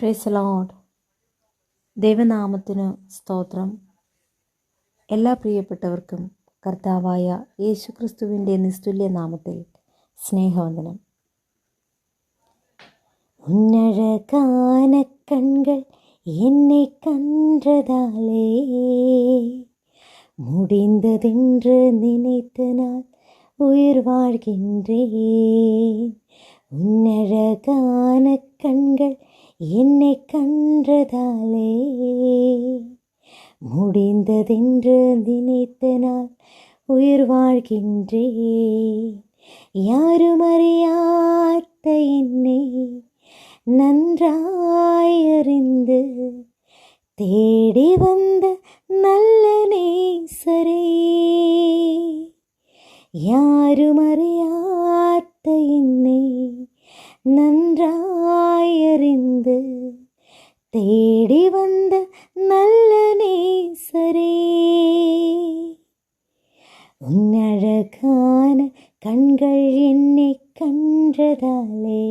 Praise Lord. ദൈവനാമത്തിന് സ്തോത്രം. എല്ലാ പ്രിയപ്പെട്ടവർക്കും കർത്താവായ യേശുക്രിസ്തുവിൻ്റെ നിസ്തുല്യ നാമത്തിൽ സ്നേഹവന്ദനം. ഉന്നഴകാന കൺകൾ എന്നെ കണ്ടതാലേ முடிந்ததென்று நினைத்த நாள் உயிர் வாழ்கின்றேன். உன்னழகான கண்கள் என்னை கண்டதாலே முடிந்ததென்று நினைத்த நாள் உயிர் வாழ்கின்றேன். யாரும் அறியாத என்னை நன்றாய் அறிந்து தேடி வந்த நல்ல நேசரே, யாரும் அறியாத என்னை நன்றாய் அறிந்து தேடி வந்த நல்ல நேசரே, உன்னழகான கண்கள் என்னை கண்டதாலே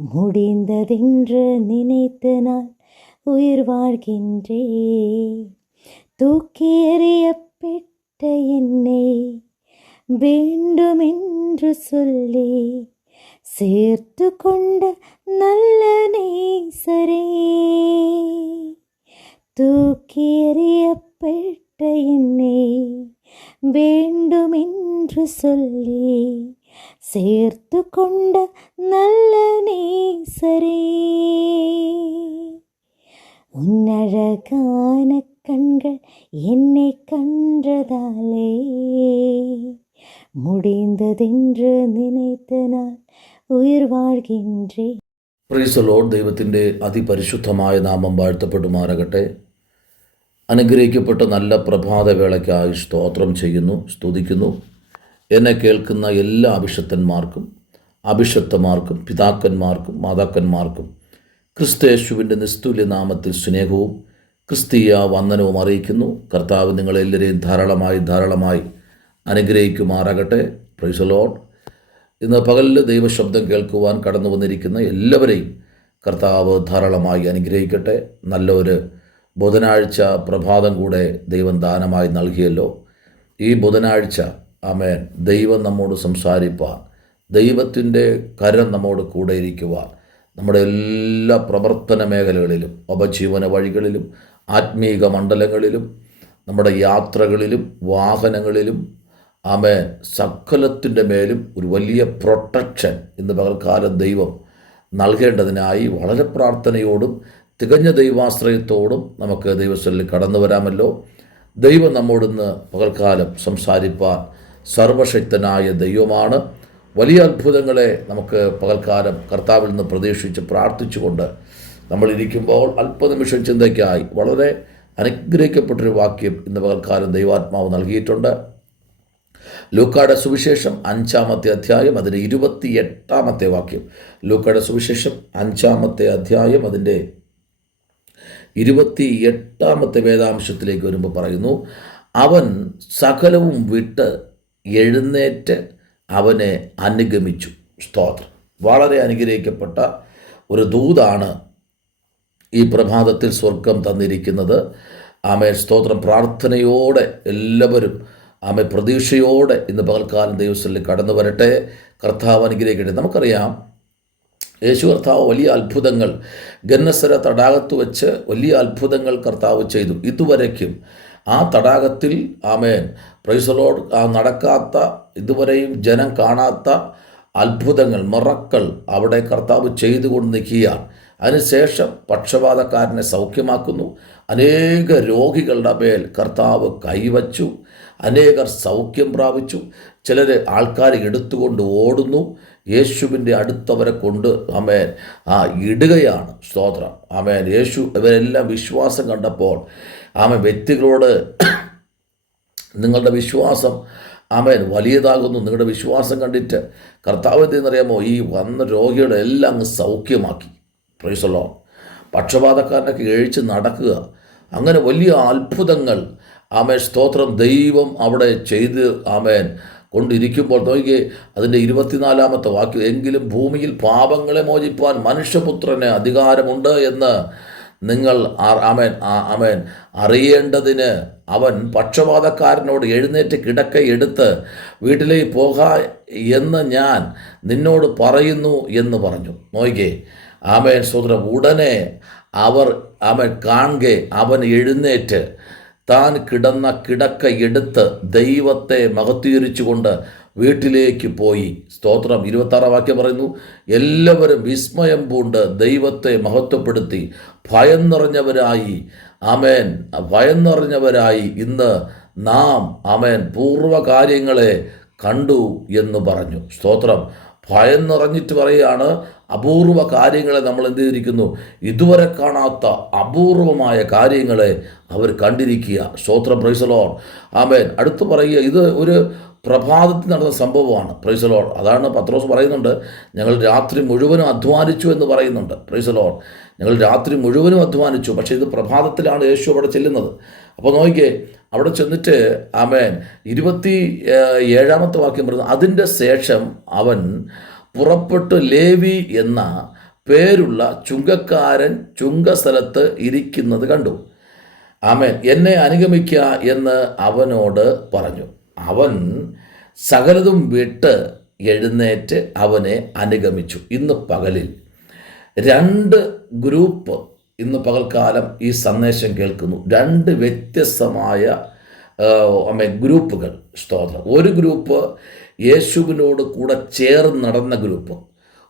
முடிந்ததென்று நினைத்த நாள் உயிர் வாழ்கின்றேன். தூக்கி எறியப்பட்ட என்னை வேண்டுமென்று சொல்லி சேர்த்து கொண்ட நல்ல நேசரே, தூக்கி எறியப்பட்ட என்னை வேண்டுமென்று சொல்லி சேர்த்து கொண்ட நல்ல நேசரே, உன்னழகான கண்கள் என்னை கண்டதாலே முடிந்ததென்று நினைத்த நாள் ഉയർ വാഴ്കിன்றേ. Praise Lord. ദൈവത്തിൻ്റെ അതിപരിശുദ്ധമായ നാമം വാഴ്ത്തപ്പെടുമാറാകട്ടെ. അനുഗ്രഹിക്കപ്പെട്ട നല്ല പ്രഭാതവേളയ്ക്കായി സ്തോത്രം ചെയ്യുന്നു, സ്തുതിക്കുന്നു. എന്നെ കേൾക്കുന്ന എല്ലാ അഭിഷക്തന്മാർക്കും അഭിഷക്തമാർക്കും പിതാക്കന്മാർക്കും മാതാക്കന്മാർക്കും ക്രിസ്തയേശുവിൻ്റെ നിസ്തുല്യ നാമത്തിൽ സ്നേഹവും ക്രിസ്തീയ വന്ദനവും അറിയിക്കുന്നു. കർത്താവ് നിങ്ങളെല്ലാവരെയും ധാരാളമായി അനുഗ്രഹിക്കുമാറാകട്ടെ. Praise Lord. ഇന്ന് പകലിൽ ദൈവശബ്ദം കേൾക്കുവാൻ കടന്നു വന്നിരിക്കുന്ന എല്ലാവരെയും കർത്താവ് ധാരാളമായി അനുഗ്രഹിക്കട്ടെ. നല്ലൊരു ബുധനാഴ്ച പ്രഭാതം കൂടെ ദൈവം ദാനമായി നൽകിയല്ലോ. ഈ ബുധനാഴ്ച ആമേൻ ദൈവം നമ്മോട് സംസാരിപ്പാൻ, ദൈവത്തിൻ്റെ കരം നമ്മോട് കൂടെ ഇരിക്കുവാൻ, നമ്മുടെ എല്ലാ പ്രവർത്തന മേഖലകളിലും ഉപജീവന വഴികളിലും ആത്മീക മണ്ഡലങ്ങളിലും നമ്മുടെ യാത്രകളിലും വാഹനങ്ങളിലും ആമേൻ സകലത്തിൻ്റെ മേലും ഒരു വലിയ പ്രൊട്ടക്ഷൻ ഇന്ന് പകൽക്കാലം ദൈവം നൽകേണ്ടതിനായി വളരെ പ്രാർത്ഥനയോടും തികഞ്ഞ ദൈവാശ്രയത്തോടും നമുക്ക് ദൈവസ്ഥലിൽ കടന്നു വരാമല്ലോ. ദൈവം നമ്മോടിന്ന് പകൽക്കാലം സംസാരിപ്പാൻ സർവശക്തനായ ദൈവമാണ്. വലിയ അത്ഭുതങ്ങളെ നമുക്ക് പകൽക്കാലം കർത്താവിൽ നിന്ന് പ്രതീക്ഷിച്ച് പ്രാർത്ഥിച്ചുകൊണ്ട് നമ്മളിരിക്കുമ്പോൾ അല്പനിമിഷം ചിന്തയ്ക്കായി വളരെ അനുഗ്രഹിക്കപ്പെട്ടൊരു വാക്യം ഇന്ന് പകൽക്കാലം ദൈവാത്മാവ് നൽകിയിട്ടുണ്ട്. ലൂക്കായുടെ സുവിശേഷം 5-ാമത്തെ അധ്യായം അതിൻ്റെ 28-ാമത്തെ വാക്യം. ലൂക്കായുടെ സുവിശേഷം 5-ാമത്തെ അധ്യായം അതിൻ്റെ 28-ാമത്തെ വേദാംശത്തിലേക്ക് വരുമ്പോൾ പറയുന്നു, അവൻ സകലവും വിട്ട് എഴുന്നേറ്റ് അവനെ അനുഗമിച്ചു. സ്തോത്രം. വളരെ അനുഗ്രഹിക്കപ്പെട്ട ഒരു ദൂതാണ് ഈ പ്രഭാതത്തിൽ സ്വർഗം തന്നിരിക്കുന്നത്. ആമേൻ. സ്തോത്രം. പ്രാർത്ഥനയോടെ എല്ലാവരും ആമേൻ പ്രതീക്ഷയോടെ ഇന്ന് പകൽക്കാലം ദൈവസ്ഥലിൽ കടന്നു വരട്ടെ. കർത്താവ് അനുഗ്രഹിക്കട്ടെ. നമുക്കറിയാം യേശു കർത്താവ് വലിയ അത്ഭുതങ്ങൾ ഗന്നസര തടാകത്ത് വെച്ച് വലിയ അത്ഭുതങ്ങൾ കർത്താവ് ചെയ്തു. ഇതുവരയ്ക്കും ആ തടാകത്തിൽ ആമേൻ പ്രൈസ് ലോർഡ് നടക്കാത്ത, ഇതുവരെയും ജനം കാണാത്ത അത്ഭുതങ്ങൾ മിറക്കൾ അവിടെ കർത്താവ് ചെയ്തുകൊണ്ട് നിൽക്കുകയാണ്. അതിനുശേഷം പക്ഷപാതക്കാരനെ സൗഖ്യമാക്കുന്നു. അനേക രോഗികളുടെ മേൽ കർത്താവ് കൈവച്ചു. അനേകർ സൗഖ്യം പ്രാപിച്ചു. ചിലർ ആൾക്കാരെ എടുത്തുകൊണ്ട് ഓടുന്നു. യേശുവിൻ്റെ അടുത്തവരെ കൊണ്ട് ആമേൻ ഇടുകയാണ്. സ്തോത്രം. ആമേൻ. യേശു ഇവരെല്ലാം വിശ്വാസം കണ്ടപ്പോൾ ആമേൻ വ്യക്തികളോട് നിങ്ങളുടെ വിശ്വാസം ആമേൻ വലിയതാകുന്നു. നിങ്ങളുടെ വിശ്വാസം കണ്ടിട്ട് കർത്താവ് എന്തെന്നറിയാമോ, ഈ വന്ന രോഗികളെ എല്ലാം അങ്ങ് സൗഖ്യമാക്കി. Praise Lord. പക്ഷപാതക്കാരനൊക്കെ എഴിച്ച് നടക്കുക. അങ്ങനെ വലിയ അത്ഭുതങ്ങൾ ആമേൻ സ്തോത്രം ദൈവം അവിടെ ചെയ്ത് ആമേൻ കൊണ്ടിരിക്കുമ്പോൾ നോക്കിയേ അതിൻ്റെ 24-ാമത്തെ വാക്യം, എങ്കിലും ഭൂമിയിൽ പാപങ്ങളെ മോചിപ്പാൻ മനുഷ്യപുത്രന് അധികാരമുണ്ട് എന്ന് നിങ്ങൾ ആമേൻ അറിയേണ്ടതിന് അവൻ പക്ഷപാതക്കാരനോട് എഴുന്നേറ്റ് കിടക്ക എടുത്ത് വീട്ടിലേക്ക് പോക എന്ന് ഞാൻ നിന്നോട് പറയുന്നു എന്ന് പറഞ്ഞു. നോക്കിയേ ആമേൻ സ്തോത്രം. ഉടനെ അവൻ കാണെ അവൻ എഴുന്നേറ്റ് താൻ കിടന്ന കിടക്ക എടുത്ത് ദൈവത്തെ മഹത്വീകരിച്ചുകൊണ്ട് വീട്ടിലേക്ക് പോയി. സ്തോത്രം. 26 വാക്യം പറയുന്നു, എല്ലാവരും വിസ്മയം പൂണ്ട് ദൈവത്തെ മഹത്വപ്പെടുത്തി ഭയം നിറഞ്ഞവരായി ഇന്ന് നാം പൂർവ്വകാര്യങ്ങളെ കണ്ടു എന്ന് പറഞ്ഞു. സ്തോത്രം. ഭയം നിറഞ്ഞിട്ട് പറയുകയാണ്, അപൂർവ കാര്യങ്ങളെ നമ്മൾ എന്ത് ചെയ്തിരിക്കുന്നു, ഇതുവരെ കാണാത്ത അപൂർവമായ കാര്യങ്ങളെ അവർ കണ്ടിരിക്കുക. സ്തോത്രം. Praise the Lord. അടുത്ത് പറയുക, ഇത് ഒരു പ്രഭാതത്തിൽ നടന്ന സംഭവമാണ്. Praise the Lord. അതാണ് പത്രോസ് പറയുന്നുണ്ട്, ഞങ്ങൾ രാത്രി മുഴുവനും അധ്വാനിച്ചു എന്ന് പറയുന്നുണ്ട്. Praise the Lord. ഞങ്ങൾ രാത്രി മുഴുവനും അധ്വാനിച്ചു. പക്ഷേ ഇത് പ്രഭാതത്തിലാണ് യേശു അവിടെ ചെല്ലുന്നത്. അപ്പോൾ നോക്കിയേ, അവിടെ ചെന്നിട്ട് 27-ാമത്തെ വാക്യം പറയുന്നത്, അതിൻ്റെ ശേഷം അവൻ പുറപ്പെട്ട് ലേവി എന്ന പേരുള്ള ചുങ്കക്കാരൻ ചുങ്കസ്ഥലത്ത് ഇരിക്കുന്നത് കണ്ടു. എന്നെ അനുഗമിക്കുക എന്ന് അവനോട് പറഞ്ഞു. അവൻ സകലതും വിട്ട് എഴുന്നേറ്റ് അവനെ അനുഗമിച്ചു. ഇന്ന് പകലിൽ 2 ഗ്രൂപ്പ് ഇന്ന് പകൽക്കാലം ഈ സന്ദേശം കേൾക്കുന്നു. 2 വ്യത്യസ്തമായ ഗ്രൂപ്പുകൾ. സ്തോത്രം. ഒരു ഗ്രൂപ്പ് യേശുവിനോട് കൂടെ ചേർന്ന് നടന്ന ഗ്രൂപ്പ്,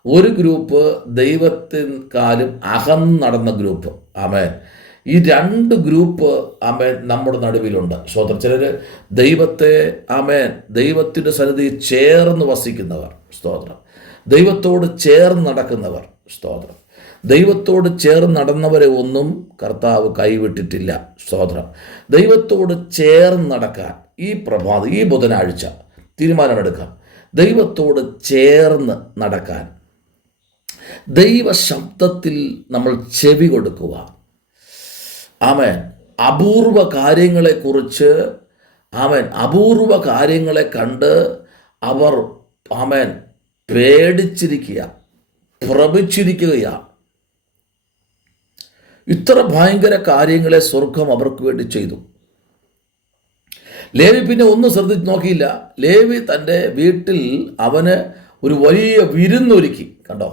ഒരു ഗ്രൂപ്പ് ദൈവത്തിൻകാലും അകന്ന് നടന്ന ഗ്രൂപ്പ്. ഈ 2 ഗ്രൂപ്പ് നമ്മുടെ നടുവിലുണ്ട്. സ്തോത്രം. ചിലർ ദൈവത്തിൻ്റെ സന്നിധിയിൽ ചേർന്ന് വസിക്കുന്നവർ. സ്തോത്രം. ദൈവത്തോട് ചേർന്ന് നടക്കുന്നവർ. സ്തോത്രം. ദൈവത്തോട് ചേർന്ന് നടന്നവരെ ഒന്നും കർത്താവ് കൈവിട്ടിട്ടില്ല. സ്തോത്രം. ദൈവത്തോട് ചേർന്ന് നടക്കാൻ ഈ ബുധനാഴ്ച തീരുമാനമെടുക്കാം. ദൈവത്തോട് ചേർന്ന് നടക്കാൻ, ദൈവശബ്ദത്തിൽ നമ്മൾ ചെവി കൊടുക്കുക. അപൂർവ കാര്യങ്ങളെക്കുറിച്ച് അപൂർവ കാര്യങ്ങളെ കണ്ട് അവർ പേടിച്ചിരിക്കുക, ഭ്രമിച്ചിരിക്കുകയാണ്. ഇത്ര ഭയങ്കര കാര്യങ്ങളെ സ്വർഗം അവർക്ക് വേണ്ടി ചെയ്തു. ലേവി പിന്നെ ഒന്നും ശ്രദ്ധിച്ച് നോക്കിയില്ല. ലേവി തൻ്റെ വീട്ടിൽ അവന് ഒരു വലിയ വിരുന്നൊരുക്കി. കണ്ടോ?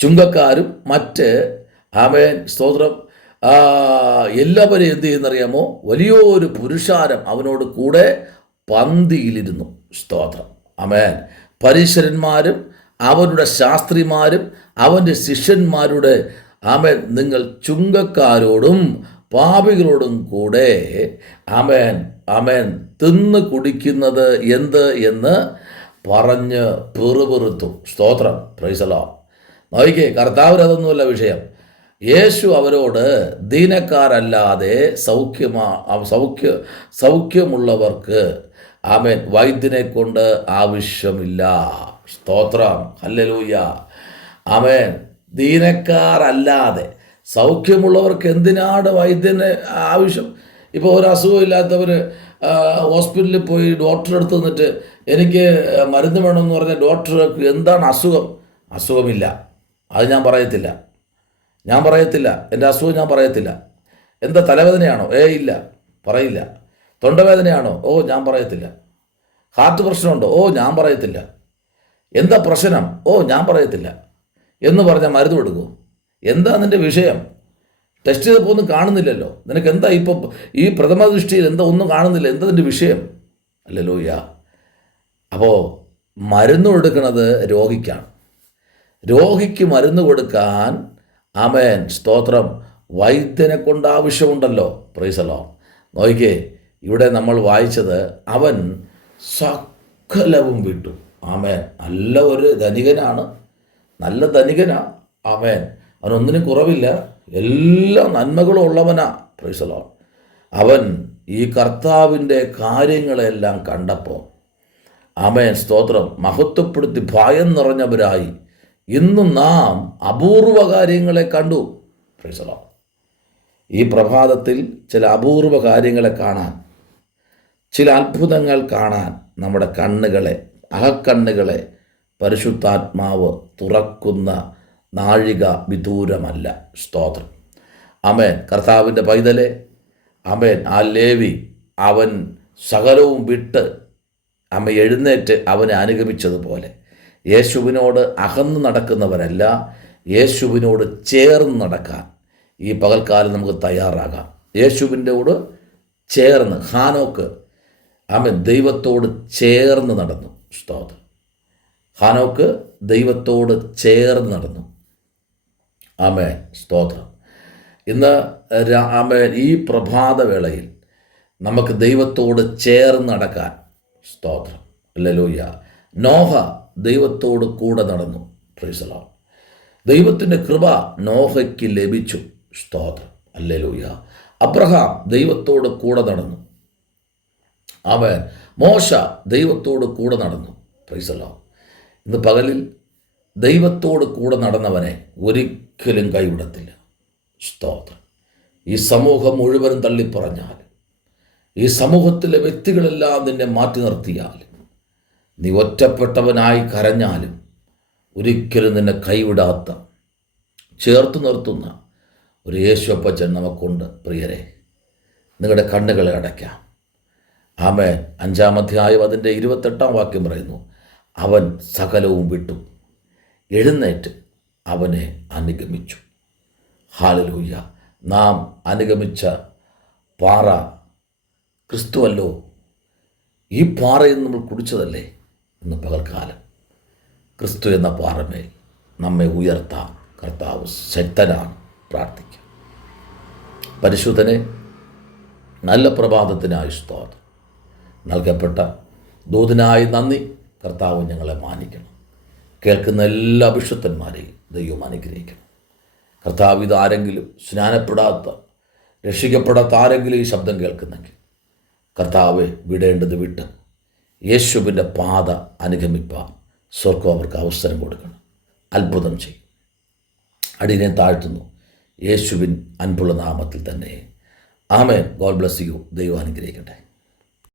ചുങ്കക്കാരും മറ്റ് സ്തോത്രം എല്ലാവരെയും എന്ത് ചെയ്യുന്നറിയാമോ, വലിയൊരു പുരുഷാരം അവനോട് കൂടെ പന്തിയിലിരുന്നു. സ്തോത്രം. പരീശന്മാരും അവരുടെ ശാസ്ത്രിമാരും അവൻ്റെ ശിഷ്യന്മാരുടെ നിങ്ങൾ ചുങ്കക്കാരോടും പാപികളോടും കൂടെ തിന്ന് കുടിക്കുന്നത് എന്ത് എന്ന് പറഞ്ഞ് പിറുപിറുത്തു. സ്തോത്രം. Praise the Lord. നോക്കിക്കേ, കർത്താവിന് അതൊന്നുമല്ല വിഷയം. യേശു അവരോട്, ദീനക്കാരല്ലാതെ സൗഖ്യമുള്ളവർക്ക് വൈദ്യനെ കൊണ്ട് ആവശ്യമില്ല. സ്തോത്രം. ഹല്ലേലൂയ. ദീനക്കാരല്ലാതെ സൗഖ്യമുള്ളവർക്ക് എന്തിനാണ് വൈദ്യന് ആവശ്യം? ഇപ്പോൾ ഒരു അസുഖമില്ലാത്തവർ ഹോസ്പിറ്റലിൽ പോയി ഡോക്ടറെ അടുത്ത് നിന്നിട്ട് എനിക്ക് മരുന്ന് വേണമെന്ന് പറഞ്ഞാൽ ഡോക്ടർക്ക് എന്താണ് അസുഖമില്ല. അത് ഞാൻ പറയത്തില്ല. എൻ്റെ അസുഖം ഞാൻ പറയത്തില്ല. എന്താ, തലവേദനയാണോ? ഇല്ല, പറയില്ല. തൊണ്ടവേദനയാണോ? ഞാൻ പറയത്തില്ല. ഹാർട്ട് പ്രശ്നമുണ്ടോ? ഞാൻ പറയത്തില്ല. എന്താ പ്രശ്നം? ഞാൻ പറയത്തില്ല എന്ന് പറഞ്ഞാൽ മരുന്ന് കൊടുക്കും. എന്താ നിൻ്റെ വിഷയം? ടെസ്റ്റ് ചെയ്തപ്പോൾ ഒന്നും കാണുന്നില്ലല്ലോ. നിനക്ക് എന്താ ഇപ്പം ഈ പ്രഥമ ദൃഷ്ടിയിൽ എന്താ ഒന്നും കാണുന്നില്ല? എന്താ നിൻ്റെ വിഷയം? ഹല്ലേലൂയ. അപ്പോൾ മരുന്ന് കൊടുക്കുന്നത് രോഗിക്കാണ്. രോഗിക്ക് മരുന്ന് കൊടുക്കാൻ സ്തോത്രം വൈദ്യനെ കൊണ്ട് ആവശ്യമുണ്ടല്ലോ. Praise the Lord. നോക്കിക്കേ, ഇവിടെ നമ്മൾ വായിച്ചത് അവൻ സകലവും വിട്ടു. നല്ല ഒരു ധനികനാണ്, നല്ല ധനികനാ. അവനൊന്നിനും കുറവില്ല, എല്ലാ നന്മകളും ഉള്ളവനാ. Praise the Lord. അവൻ ഈ കർത്താവിൻ്റെ കാര്യങ്ങളെല്ലാം കണ്ടപ്പോൾ സ്തോത്രം മഹത്വപ്പെടുത്തി ഭയം നിറഞ്ഞവരായി ഇന്നും നാം അപൂർവ കാര്യങ്ങളെ കണ്ടു. Praise the Lord. ഈ പ്രഭാതത്തിൽ ചില അപൂർവ കാര്യങ്ങളെ കാണാൻ ചില അത്ഭുതങ്ങൾ കാണാൻ നമ്മുടെ കണ്ണുകളെ, അകക്കണ്ണുകളെ പരിശുദ്ധാത്മാവ് തുറക്കുന്ന നാഴിക വിദൂരമല്ല. സ്തോത്രം. ആമേൻ. കർത്താവിൻ്റെ പൈതലെ, ആമേൻ. ആ ലേവി അവൻ സകലവും വിട്ട് എഴുന്നേറ്റ് അവനെ അനുഗമിച്ചതുപോലെ യേശുവിനോട് അകന്നു നടക്കുന്നവരല്ല, യേശുവിനോട് ചേർന്ന് നടക്കാൻ ഈ പകൽക്കാലം നമുക്ക് തയ്യാറാകാം. യേശുവിനോട് ചേർന്ന് ഹാനോക്ക് ദൈവത്തോട് ചേർന്ന് നടന്നു. സ്തോത്രം. ഹാനോക്ക് ദൈവത്തോട് ചേർന്ന് നടന്നു. ആമേൻ. സ്തോത്രം. ഇന്ന് ഈ പ്രഭാതവേളയിൽ നമുക്ക് ദൈവത്തോട് ചേർന്ന് നടക്കാൻ. സ്തോത്രം. ഹല്ലേലൂയ. നോഹ ദൈവത്തോട് കൂടെ നടന്നു. Praise the Lord. ദൈവത്തിൻ്റെ കൃപ നോഹയ്ക്ക് ലഭിച്ചു. സ്തോത്രം. ഹല്ലേലൂയ. അബ്രഹാം ദൈവത്തോട് കൂടെ നടന്നു. ആമേൻ. മോശ ദൈവത്തോട് കൂടെ നടന്നു. Praise the Lord. ഇന്ന് പകലിൽ ദൈവത്തോട് കൂടെ നടന്നവനെ ഒരിക്കലും കൈവിടത്തില്ല. സ്തോത്രം. ഈ സമൂഹം മുഴുവനും തള്ളിപ്പറഞ്ഞാലും, ഈ സമൂഹത്തിലെ വ്യക്തികളെല്ലാം നിന്നെ മാറ്റി നിർത്തിയാലും, നീ ഒറ്റപ്പെട്ടവനായി കരഞ്ഞാലും ഒരിക്കലും നിന്നെ കൈവിടാത്ത, ചേർത്ത് നിർത്തുന്ന ഒരു യേശുപ്പച്ചൻ നമുക്കുണ്ട്. പ്രിയരെ, നിങ്ങളുടെ കണ്ണുകളെ അടയ്ക്കാം. ആമേൻ. 5-ാം അധ്യായം അതിൻ്റെ 28-ാം വാക്യം പറയുന്നു, അവൻ സകലവും വിട്ടു എഴുന്നേറ്റ് അവനെ അനുഗമിച്ചു. ഹല്ലേലൂയ. നാം അനുഗമിച്ച പാറ ക്രിസ്തുവല്ലോ. ഈ പാറയിൽ നമ്മൾ കുടിച്ചതല്ലേ. ഇന്ന് പകൽക്കാലം ക്രിസ്തു എന്ന പാറമേൽ നമ്മെ ഉയർത്താൻ കർത്താവ് ശക്തനാണ്. പ്രാർത്ഥിക്കാം. പരിശുദ്ധനെ, നല്ല പ്രഭാതത്തിനായി സ്തോത്രം. നൽകപ്പെട്ട ദൂതനായി നന്ദി. കർത്താവ് ഞങ്ങളെ മാനിക്കണം. കേൾക്കുന്ന എല്ലാ വിശുദ്ധന്മാരെയും ദൈവം അനുഗ്രഹിക്കണം. കർത്താവ്, ഇത് ആരെങ്കിലും സ്നാനപ്പെടാത്ത, രക്ഷിക്കപ്പെടാത്ത ആരെങ്കിലും ഈ ശബ്ദം കേൾക്കുന്നെങ്കിൽ കർത്താവെ വിടേണ്ടത് വിട്ട് യേശുവിൻ്റെ പാത അനുഗമിപ്പാൻ സ്വർഗ്ഗം അവർക്ക് അവസരം കൊടുക്കണം. അത്ഭുതം ചെയ്യും. അടിയനെ താഴ്ത്തുന്നു യേശുവിൻ അൻപുള്ള നാമത്തിൽ തന്നെ. ആമേൻ. God bless you. ദൈവം അനുഗ്രഹിക്കട്ടെ.